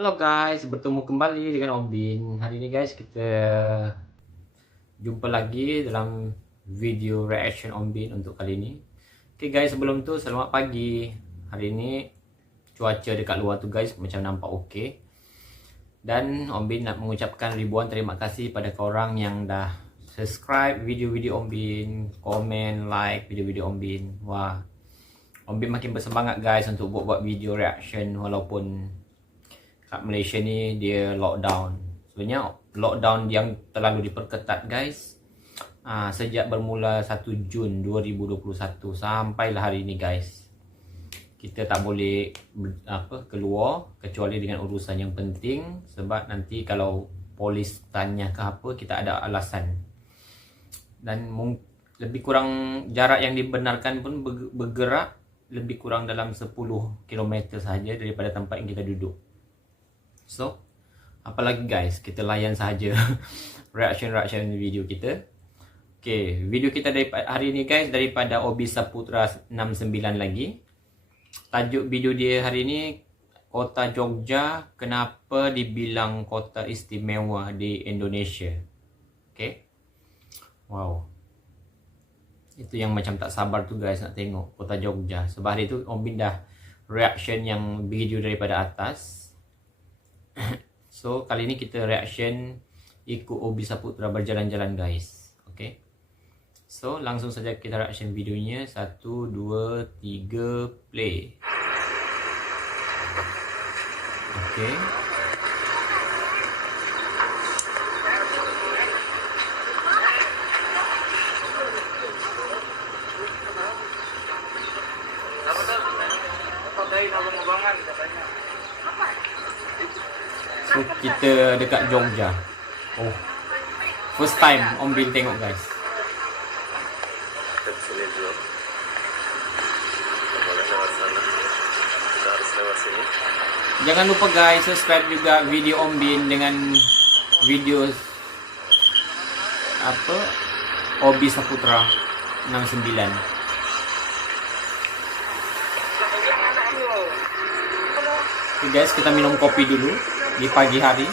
Halo guys, bertemu kembali dengan Om Bin. Hari ini guys kita jumpa lagi dalam video reaction Om Bin untuk kali ini. Oke guys, sebelum tu selamat pagi. Hari ini cuaca dekat luar tu guys macam nampak okey. Dan Om Bin nak mengucapkan ribuan terima kasih pada korang yang dah subscribe video-video Om Bin, komen, like video-video Om Bin. Wah, Om Bin makin bersemangat guys untuk buat video reaction walaupun kat Malaysia ni dia lockdown. Sebenarnya lockdown yang terlalu diperketat guys. Sejak bermula 1 Jun 2021 sampailah hari ini guys. Kita tak boleh keluar kecuali dengan urusan yang penting, sebab nanti kalau polis tanya ke apa kita ada alasan. Dan lebih kurang jarak yang dibenarkan pun bergerak lebih kurang dalam 10 km sahaja daripada tempat yang kita duduk. So, apalagi guys, kita layan sahaja reaction video kita. Okay, video kita daripada hari ini guys daripada Obi Saputra 69 lagi. Tajuk video dia hari ini, Kota Jogja kenapa dibilang kota istimewa di Indonesia. Okay. Wow. Itu yang macam tak sabar tu guys nak tengok Kota Jogja. Sebab hari tu Om Bin dah reaction yang video daripada atas. So kali ni kita reaction ikut Obi Saputra berjalan-jalan guys. Okay. So langsung saja kita reaction videonya. 1, 2, 3 play. Okay. So kita dekat Jogja. Oh, first time Om Bin tengok guys. Sini dulu. Boleh lewat sana. Kita harus lewat sini. Jangan lupa guys, subscribe juga video Om Bin dengan video Obi Saputra 69. Okay guys, kita minum kopi dulu di pagi hari.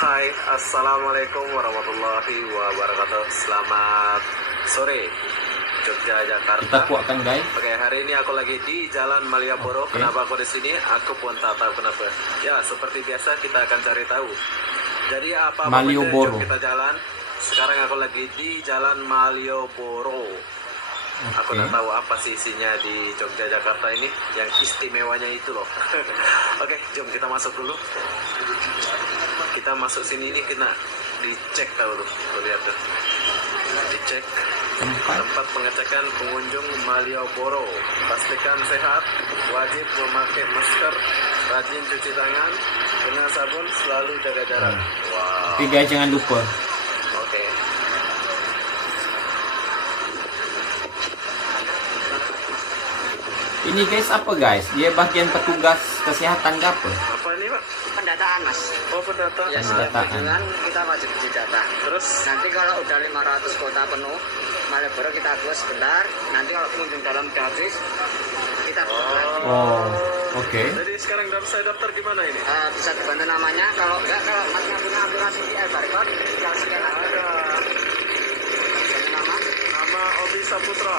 Hai, assalamualaikum warahmatullahi wabarakatuh. Selamat sore Jogja, Jakarta. Kita kuatkan guys. Oke, hari ini aku lagi di Jalan Malioboro. Okay. Kenapa aku di sini? Aku pun tak tahu kenapa. Ya, seperti biasa kita akan cari tahu. Jadi apa Malioboro. kita jalan. Sekarang aku lagi di Jalan Malioboro. Aku Okay. tak tahu apa sih isinya di Jogja, Jakarta ini. Yang istimewanya itu loh. Oke, jom kita masuk dulu. Kita masuk sini ini kena dicek tahu tuh. Tuh lihat tuh. Dicek. Tempat pengecekan pengunjung Malioboro. Pastikan sehat, wajib memakai masker, rajin cuci tangan dengan sabun, selalu jaga jarak. Wow. Tapi guys jangan lupa. Oke. Ini guys apa guys? Dia bagian petugas kesehatan ke apa? Apa ini Pak? Pendataan mas. Oh pendataan. Ya, Pendataan. dengan kita wajib uji data. Terus Nanti kalau udah 500 kota penuh, Malioboro kita close sebentar. Nanti kalau pengunjung dalam udah habis, kita tutup lagi. Oh, oke. Jadi sekarang saya daftar gimana ini? Bisa dibantu namanya. Kalau enggak, kalau masih punya aplikasi barcode, tinggal scan aja. Ganti nama. Nama Obi Saputra.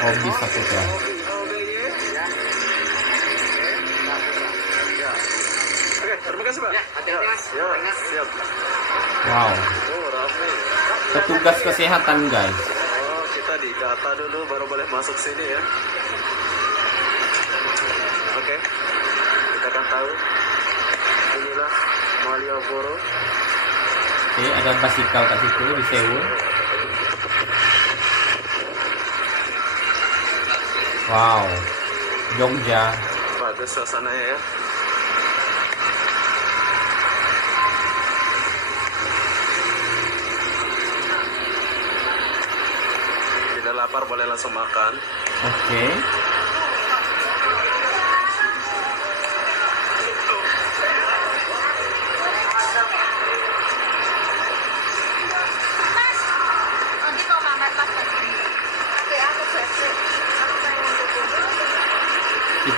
Obi Saputra. OBY. Ya. Oke. Ya. Oke, terima kasih Pak. Ya, hati-hati mas. Ya, Ingat. siap. Wow. Oh, rame. Petugas kesehatan guys. Oh, kita didata dulu baru boleh masuk sini ya. Oke. Kita akan tahu. Inilah Malioboro. Oke, ada basikal kat situ disewa. Wow. Jogja. Bagus suasananya ya. Tidak lapar boleh langsung makan. Oke.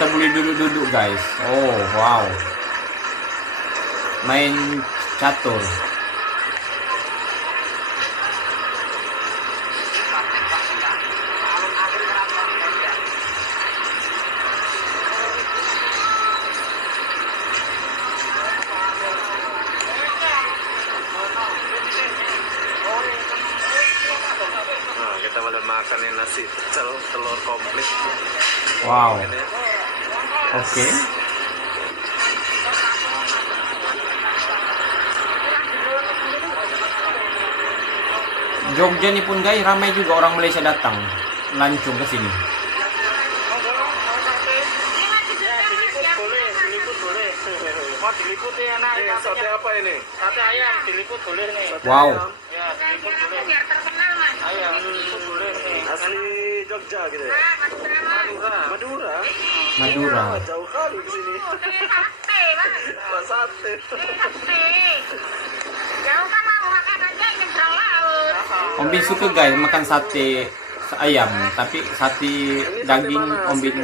kita boleh duduk-duduk guys. Oh wow, main catur. Nah, kita boleh makan yang nasi pecel telur komplit. Wow, Ini. oke. Jogja nih pun guys, ramai juga orang Malaysia datang lancung ke sini. Diliput boleh. Mau diliput ya nak. Ini sate apa ini? Sate ayam diliput boleh nih. Sate Wow. ayam. Ya, diliput boleh. Ayam diliput boleh nih. Asli Jogja gitu ya? Madura. Madura? Madura. Wah, jauh kali ke sini. Buat sate. Om Bin suka guys makan sate ayam, tapi sate daging Om Bin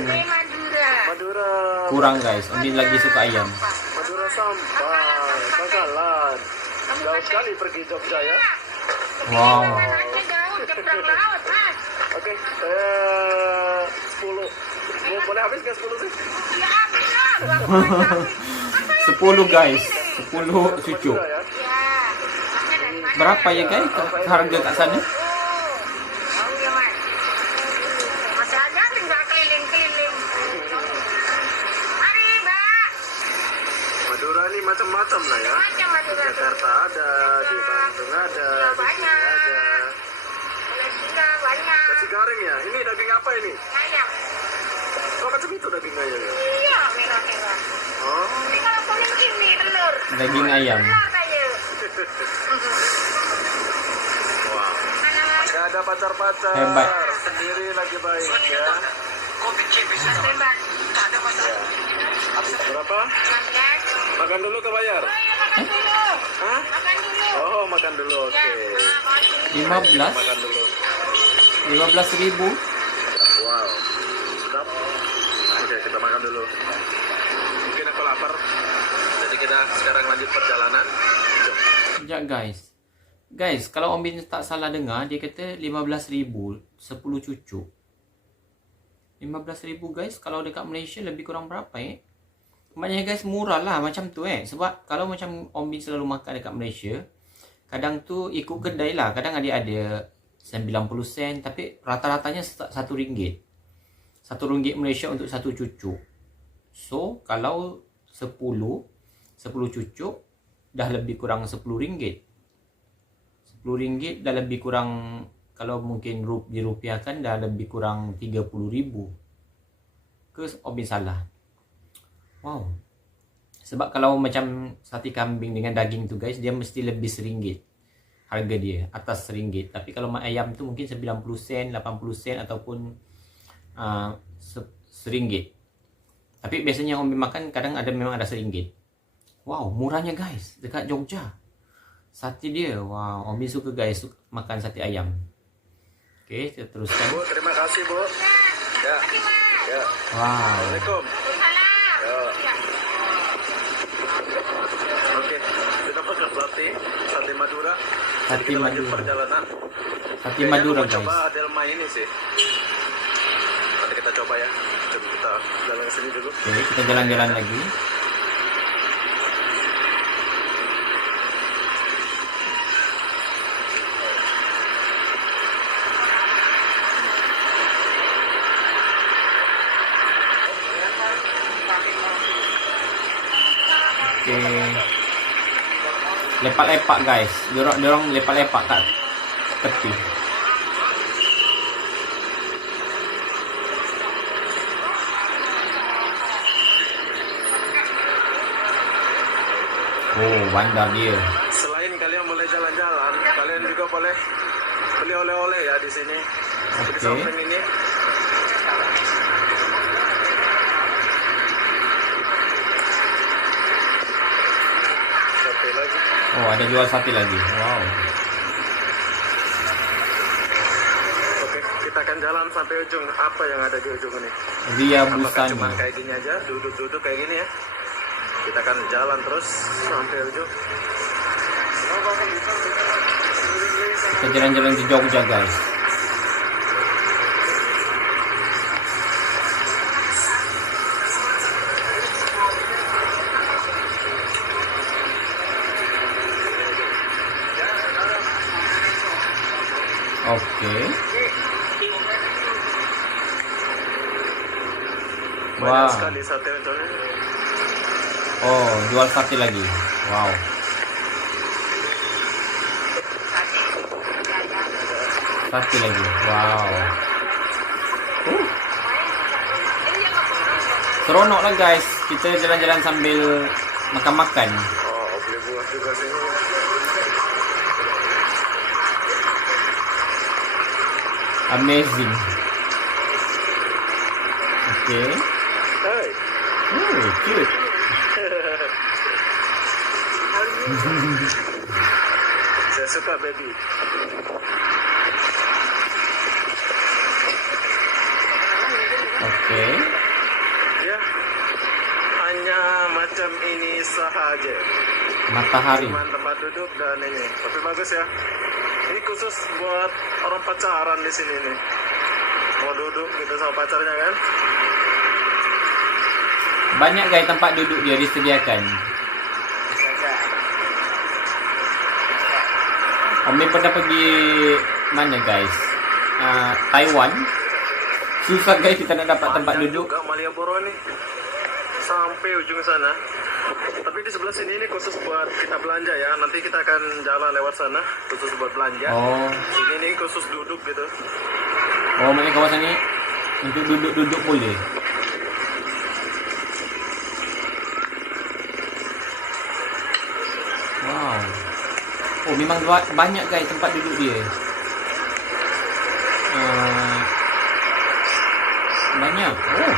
Madura. kurang guys. Om Bin lagi suka ayam. Madura sampai Bakalan. Jauh sekali pergi Jogja ya. Wow. Oke, saya 10. Boleh habis nggak 10 sih? 10 guys, 10 cucu. Madura ya? Berapa ya guys harga kat sana? Madura ini macam-macam lah ya. Di Jakarta ada, di Bandung ada, di sini ada. Nasi garing ya. Ini daging apa ini? Oh, macam itu daging ayam ya. Oh, Daging ayam. wow. Gak ada pacar-pacar. Hebat. Sendiri lagi baik ya. Berapa? Makan dulu ke bayar? Hah? Oh, makan dulu. Oke. 15 Makan dulu. 15.000. Wow. Sedap. Oke, kita makan dulu. Mungkin aku lapar. Jadi kita sekarang lanjut perjalanan. Jom. Sekejap guys. Guys, kalau Om Bin tak salah dengar, dia kata 15.000 10 cucu. 15.000 guys, kalau dekat Malaysia lebih kurang berapa Maknanya guys murah lah macam tu Sebab kalau macam Om Bin selalu makan dekat Malaysia, kadang tu ikut kedai lah. Kadang ada 90 sen, tapi rata-ratanya RM1. RM1 Malaysia untuk satu cucu. So, kalau 10 cucu dah lebih kurang RM10. RM10 dah lebih kurang, kalau mungkin dirupiahkan dah lebih kurang 30.000. Ke Om Bin salah? Wow. Sebab kalau macam sate kambing dengan daging tu guys, dia mesti lebih RM1 harga dia, atas RM1. Tapi kalau ayam tu mungkin 90 sen, 80 sen ataupun RM1. Tapi biasanya Om Bin makan kadang ada memang ada RM1. Wow, murahnya guys dekat Jogja. Sate dia, wow, Om Bin suka guys makan sate ayam. Oke, kita teruskan. Bu, terima kasih, Bu. Ya. Ya. Wow. Assalamualaikum. Ya. Oke, kita pesan sate Madura. Sate Kita lanjut Madura. perjalanan. Sate Kayaknya Madura mau guys. coba Adelma ini sih. Nanti kita coba ya. Coba kita jalan ke sini dulu. Oke, kita jalan-jalan lagi. Oke. Lepak-lepak guys. Dorong lepak-lepak kat tepi. Oh, bandar dia. Selain kalian boleh jalan-jalan, kalian juga boleh beli oleh-oleh ya di sini. Di Oke. samping ini. Sate lagi. Oh, ada jual sate lagi. Wow. Oke, kita kita akan jalan sampai ujung. Apa yang ada di ujung ini? Ria Apakah cuma Busana. kayak gini aja, duduk-duduk kayak gini ya? Kita akan jalan terus sampai ujung. Kita jalan-jalan di Jogja guys. Oke. Banyak Wow. sekali sate mencolnya. Oh, jual sate lagi. Wow. Sate lagi. Wow. Seronok lah guys. Kita jalan-jalan sambil makan-makan. Oh, beli buah juga sini. Amazing. Oke. Hey. Cute. Saya suka baby. Oke. Ya, hanya macam ini sahaja. Matahari. Cuman tempat duduk dan ini. Tapi bagus ya. Ini khusus buat orang pacaran di sini nih. Mau duduk gitu sama pacarnya kan? Banyak guys tempat duduk dia disediakan. Om Bin pernah pergi mana guys? Taiwan. Susah guys kita nak dapat tempat Panjang duduk. juga Malioboro nih. Sampai ujung sana. Tapi di sebelah sini ini khusus buat kita belanja ya. Nanti kita akan jalan lewat sana khusus buat belanja. Oh, Sini nih khusus duduk gitu. oh maknanya kawasan ini untuk duduk-duduk boleh. Wow. Oh memang banyak guys tempat duduk dia. Banyak. Oh.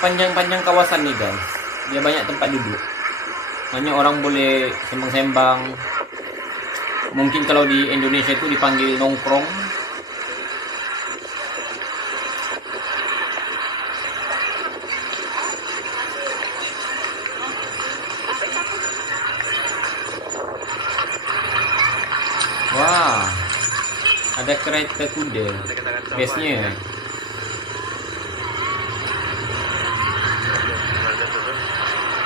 Panjang-panjang kawasan nih guys. Dia banyak tempat duduk. Banyak orang boleh sembang-sembang. Mungkin kalau di Indonesia itu dipanggil nongkrong. Wah. Ada kereta kuda. Kita akan coba. Bestnya. Belanja dulu.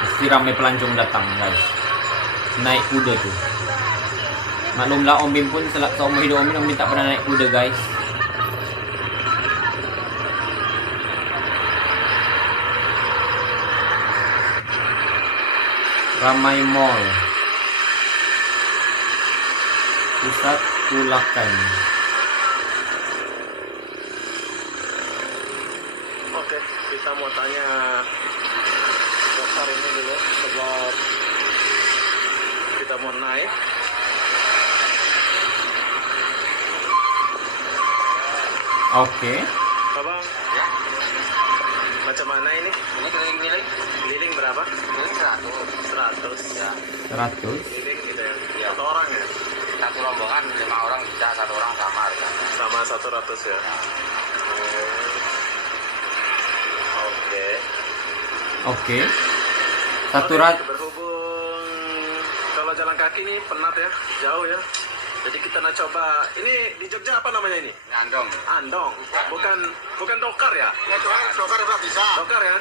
Pasti ramai pelancong datang guys. Naik kuda tuh. Maklumlah Om Bin pun seumur hidup Om Bin tak pernah naik kuda guys. Ramai mall. Pusat Ulakan. Oke, kita mau tanya dokter ini dulu sebab kita mau naik. Oke. Abang, Ya, macam mana ini? ini keliling nilai. Keliling berapa? Keliling 100. 100 ya. 100. Keliling gitu ya. Ya. Satu orang ya? Satu rombongan 5 orang bisa, 1 orang sama harganya. Sama 100 ya. Oke. Oke. Oke, 100. berhubung kalau jalan kaki ini penat ya, jauh ya. Jadi kita nak coba. Ini di Jogja apa namanya ini? Ngandong. Andong. Bukan dokar ya? Ya, dokar udah bisa. Dokar ya?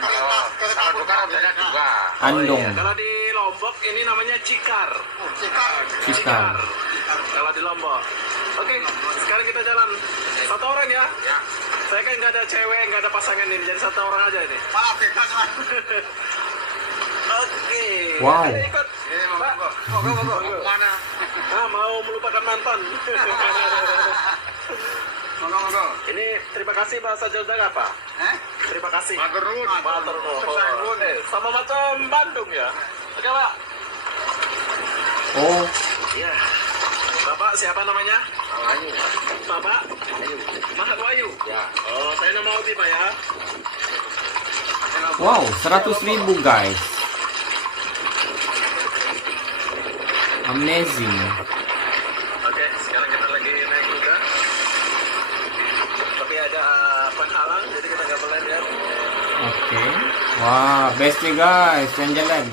Kalau dokar bisa juga. Andong. Oh, iya. Kalau di Lombok ini namanya cikar. Cikar. Kalau di Lombok. Oke, sekarang kita jalan. Satu orang ya? Ya. Saya kan nggak ada cewek, nggak ada pasangan ini, jadi satu orang aja ini. Maaf, bebas, Mas. Oke. Wow. Ayo ikut. Ini Pak. mau mana? Mau melupakan mantan. Monggo. Ini terima kasih bahasa Jogja apa? Terima kasih. Matur nuwun. Matur nuwun. Matur nuwun. Sama macam Bandung ya. Oke, Pak. Oh, Iya. Bapak siapa namanya? Ayo. Bapak Ayo. Mahat Wayu. Ya. Oh, saya nama Obi, Pak ya. wow, 100.000 guys. Amazing. Oke, sekarang kita lagi naik kuda. Oke. Wah, best nih guys, jalan-jalan.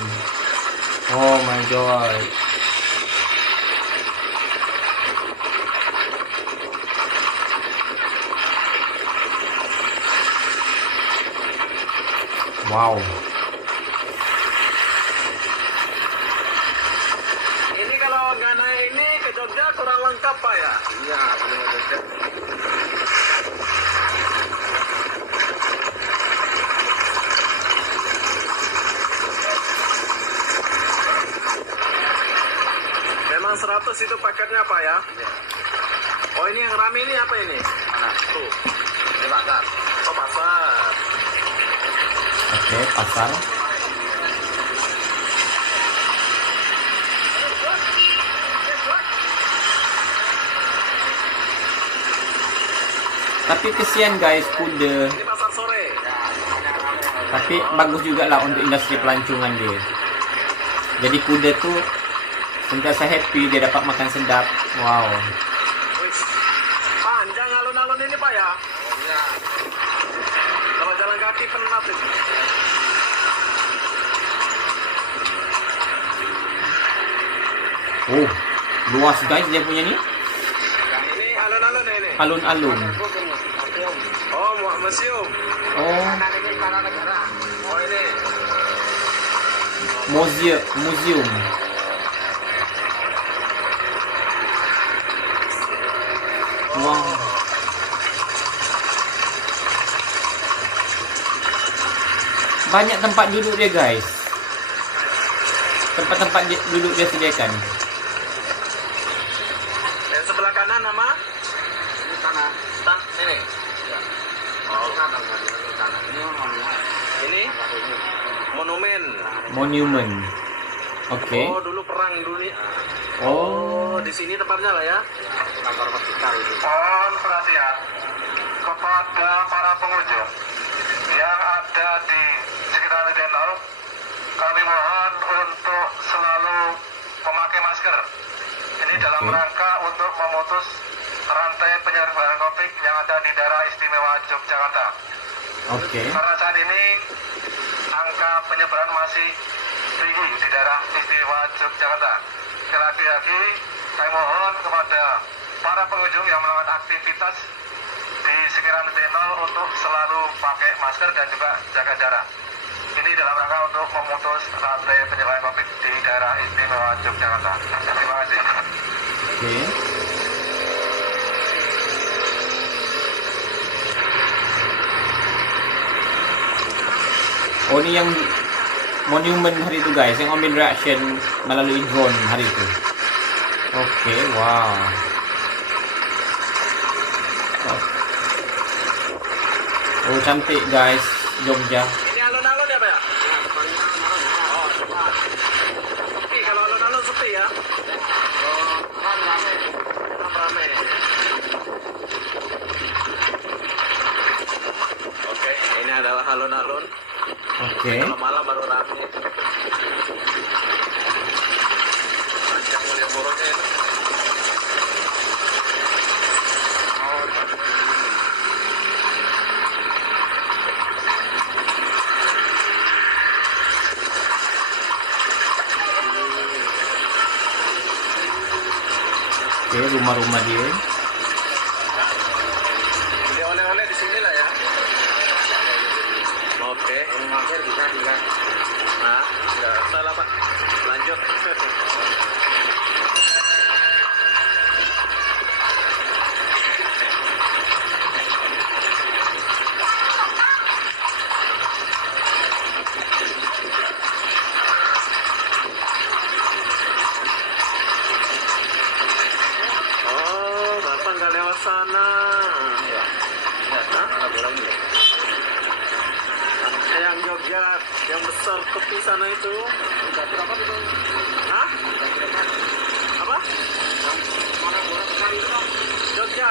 Oh my god. Wow. Ini kalau nggak naik ini ke Jogja kurang lengkap Pak ya? Iya, belum ada Jogja. Memang 100 itu paketnya Pak ya? Iya. Oh ini yang rame ini apa ini? Mana? Tuh. Ini pasar. Oh pasar. Oke, pasar. Tapi kesian guys kuda. Ini pasar sore. Tapi bagus juga lah untuk industri pelancongan dia. Jadi kuda tuh sentiasa happy, dia dapat makan sedap. Wow. Wih, panjang alun-alun ini Pak ya? Oh iya. Kalau jalan kaki penat itu. Oh, luas guys dia punya nih. Ini alun-alun ya ini? Alun-alun. Oh, museum. Oh, Kanan ini Istana Negara. Oh ini. museum. Wow. Banyak tempat duduk dia guys. Tempat-tempat duduk dia sediakan. Yang sebelah kanan nama? Ini tanah. Tan ini. Oh, kanan. Ini tanah. Ini monumen. Ini monumen. Monumen. Oke. Oh, dulu perang dunia. Oh. Oh, di sini tempatnya lah ya. Kantor hospital itu. Mohon perhatian kepada para pengunjung yang ada di sekitar channel. Kami mohon untuk selalu memakai masker. Ini dalam Oke. rangka untuk memutus rantai penyebaran COVID yang ada di daerah istimewa Yogyakarta. Oke. Karena saat ini angka penyebaran masih tinggi di daerah istimewa Yogyakarta. Sekali lagi kami mohon kepada para pengunjung yang melakukan aktivitas di sekitaran channel untuk selalu pakai masker dan juga jaga jarak. Ini dalam rangka untuk memutus rantai penyebaran COVID di daerah istimewa Yogyakarta. Terima kasih. Oke. Oh ini yang monumen hari itu guys, yang ambil reaction melalui drone hari itu. Oke, wow. Oh cantik guys, Jogja. Ini alun-alun ya Pak ya? Oh, cepat. Oke, kalau alun-alun sepi ya? Rame. Oke, ini adalah alun-alun. Oke. Kalau malam baru rame. Panjang melihat ini. Oke, rumah-rumah dia. Beli oleh-oleh di sini lah ya. Oke. Ini mampir bisa juga. Nah, nggak salah Pak. Lanjut. Oh, Bapak nggak lewat sana. Ya. Hah? Nggak boleh ini. Yang Jogja, yang besar tepi sana itu. Udah berapa itu? Hah? Apa? Mana boleh besar itu Pak? Jogja.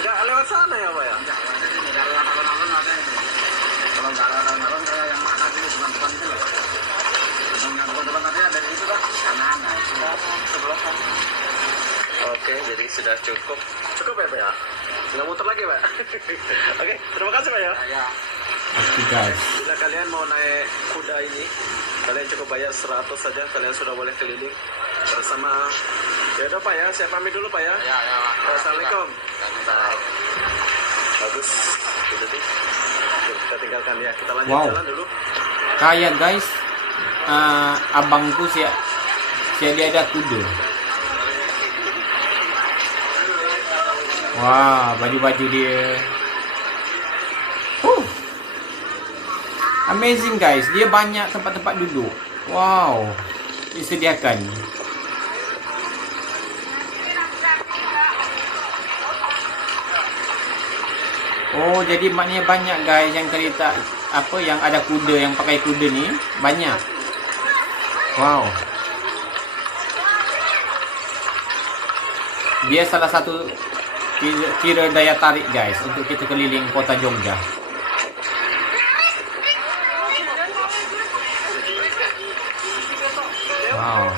Nggak lewat sana ya Pak ya? Enggak, ini dari alun-alun ada ini. Kalau nggak alun-alun kayak yang mana sini depan itu loh. Yang depan tadi ada di itu Pak. Kanan, nah itu sebelah sana. Oke. Oke, jadi sudah cukup. Cukup ya, Pak ya? Nggak muter lagi, Pak? Oke, terima kasih, Pak ya. Ya. Oke guys. Bila kalian mau naik kuda ini, kalian cukup bayar 100 saja, kalian sudah boleh keliling bersama. Ya udah Pak ya, saya pamit dulu Pak ya. Ya, ya, Pak. Assalamualaikum. Waalaikumsalam. Bagus. Jadi kita tinggalkan ya, kita lanjut Wow. jalan dulu. Kayak guys, abangku dia ada kuda. Wah, baju-baju dia. Amazing guys, dia banyak tempat-tempat duduk. Wow, disediakan. Oh, jadi maknanya banyak guys yang kereta apa yang ada kuda, yang pakai kuda ni banyak. Wow. Dia salah satu kira daya tarik guys untuk kita keliling kota Jogja. Wow.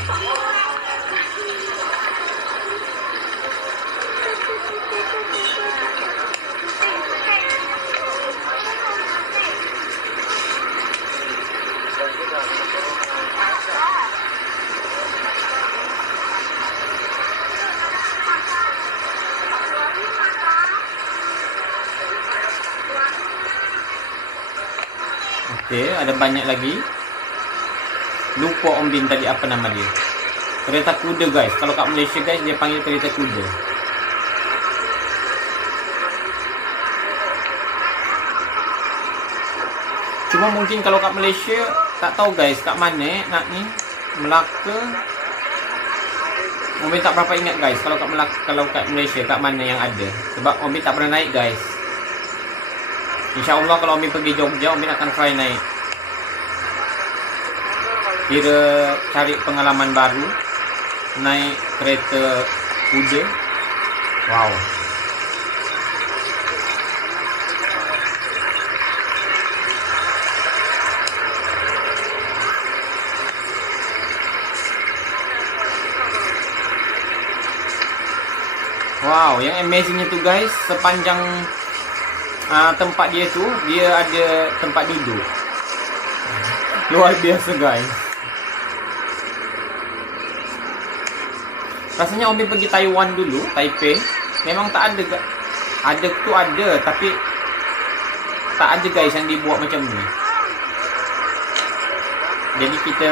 Okey, ada banyak lagi. Lupa Om Bin tadi apa nama dia. Kereta kuda guys. Kalau kat Malaysia guys dia panggil kereta kuda. Cuma mungkin kalau kat Malaysia tak tahu guys kat mana nak ni. Melaka. Om Bin tak berapa ingat guys kalau kat Melaka, kalau kat Malaysia kat mana yang ada. Sebab Om Bin tak pernah naik guys. InsyaAllah kalau Om Bin pergi Jogja, Om Bin akan try naik. Kira cari pengalaman baru. Naik kereta kuda. Wow. Wow, yang amazingnya tu guys, sepanjang tempat dia tu, dia ada tempat duduk. Luar biasa guys. Rasanya Om Bin pergi Taiwan dulu, Taipei. Memang tak ada. Ada tu ada, tapi tak ada guys yang dibuat macam ni. Jadi kita,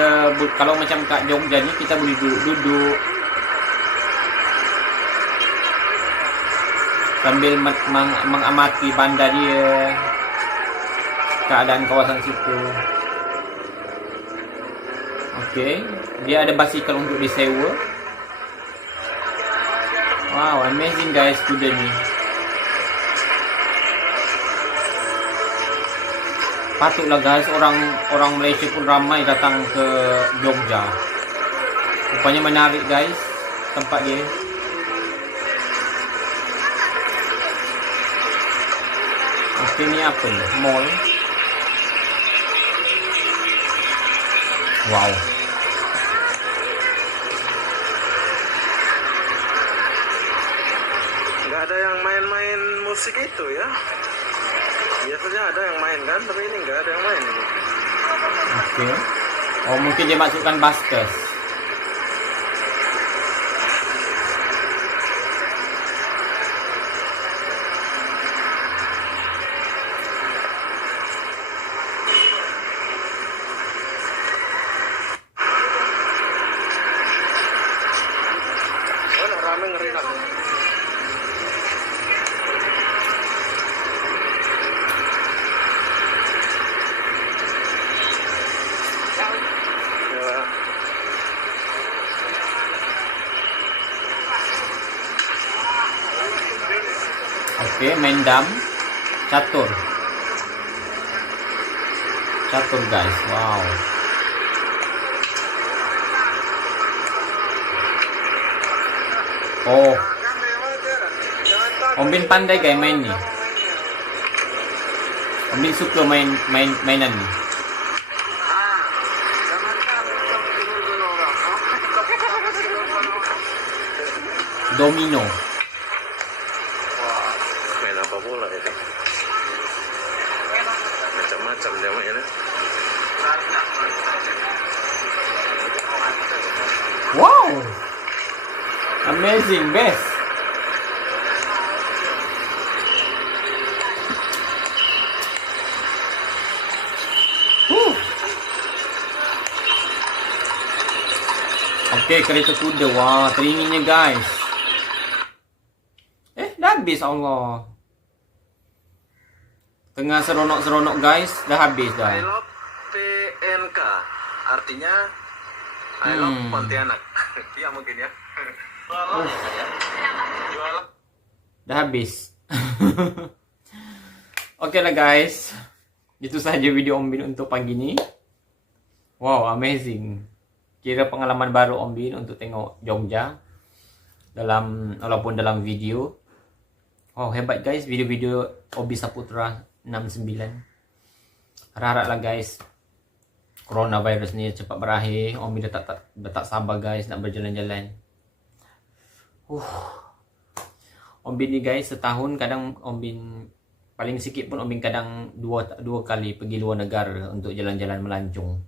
kalau macam kat Jogja ni, kita boleh duduk-duduk sambil mengamati bandar dia, keadaan kawasan situ. Okey, dia ada basikal untuk disewa. Wow, amazing guys kuda ni. Patutlah guys orang Malaysia pun ramai datang ke Jogja. Rupanya menarik guys tempat dia. Okey, ni apa ni? Mall. Wow. Nggak ada yang main-main musik itu ya. Biasanya ada yang main kan, tapi ini nggak ada yang main. Okey. Oh, mungkin dia masukkan buskers. Oh, nak rame ngeri nak. Ya. Okey, main dam. Catur. Catur guys. Wow. Oh, Om Bin pandai guys main ni. Om Bin suka mainan ni. domino. Main apa pula itu? Macam-macam dia mainnya. Wow, amazing, best. Oke, kereta kuda. Wah, teringinnya guys. Dah habis Allah. Tengah seronok-seronok guys, dah habis dah. I love PNK. Artinya I love Pontianak. Iya mungkin ya. Jualan. Dah habis. Oke lah guys. Itu saja video Om Bin untuk pagi ini. Wow, amazing. Kira pengalaman baru Om Bin untuk tengok Jogja walaupun dalam video. Oh, hebat guys video-video Obi Saputra 69. Harap-haraplah guys coronavirus ni cepat berakhir. Om Bin dah tak sabar guys nak berjalan-jalan. Om Bin ni guys setahun kadang Om Bin paling sikit pun Om Bin kadang dua kali pergi luar negara untuk jalan-jalan melancong.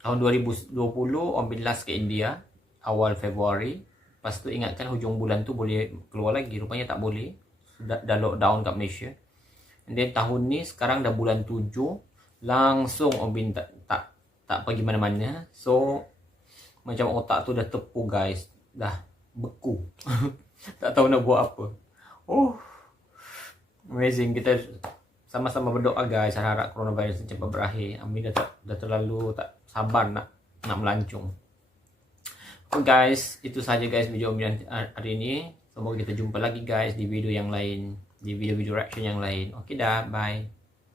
Tahun 2020 Om Bin last ke India awal Februari. Lepas tu ingatkan hujung bulan tu boleh keluar lagi, rupanya tak boleh. Dah lockdown kat Malaysia. And then tahun ni sekarang dah bulan 7 langsung Om Bin tak pergi mana-mana. So macam otak tu dah tepu guys, dah beku. Tak tahu nak buat apa. Amazing. Kita sama-sama berdoa guys, harap coronavirus cepat berakhir. Amin. Dah terlalu tak sabar nak melancong. Okay guys, itu saja guys video Om Bin hari ini. Semoga kita jumpa lagi guys di video yang lain, di video-video reaction yang lain. Okay dah, bye.